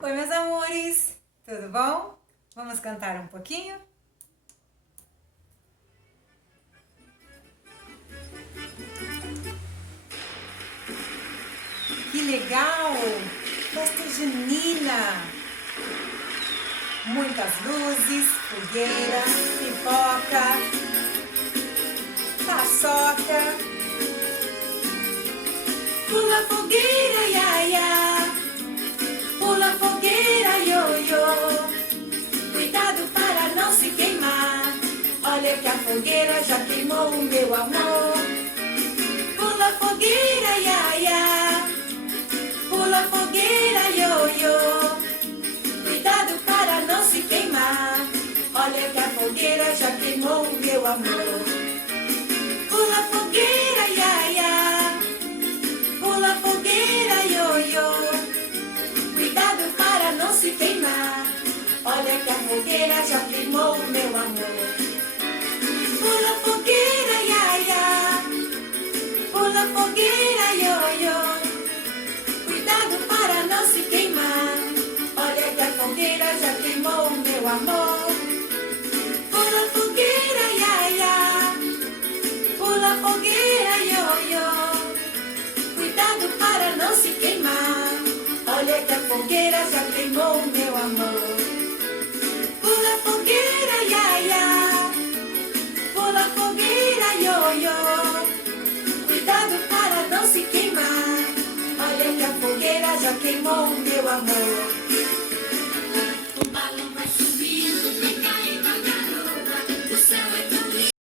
Oi, meus amores, tudo bom? Vamos cantar um pouquinho? Que legal! Festa junina! Muitas luzes, fogueira, pipoca, paçoca. Pula fogueira, ia, ia. Pula fogueira, ioiô. Cuidado para não se queimar. Olha que a fogueira já queimou o meu amor. Pula fogueira, ia, ia. Pula fogueira, ioiô. Cuidado para não se queimar. Olha que a fogueira já queimou o meu amor. Pula fogueira, ia, ia. Pula fogueira, ioiô. Cuidado para não se queimar. Olha que a fogueira já queimou o meu amor. Pula fogueira, ia, ia. Pula fogueira, ioiô. Cuidado para não se queimar. Olha que a fogueira já queimou o meu amor. Pula fogueira, ia, ia. Pula fogueira, ioiô. Cuidado para não se queimar. Olha que a fogueira já queimou o meu amor. Pula fogueira, ia, ia. Pula fogueira, ioiô. Cuidado para não se queimar. Olha que a fogueira já queimou o meu amor.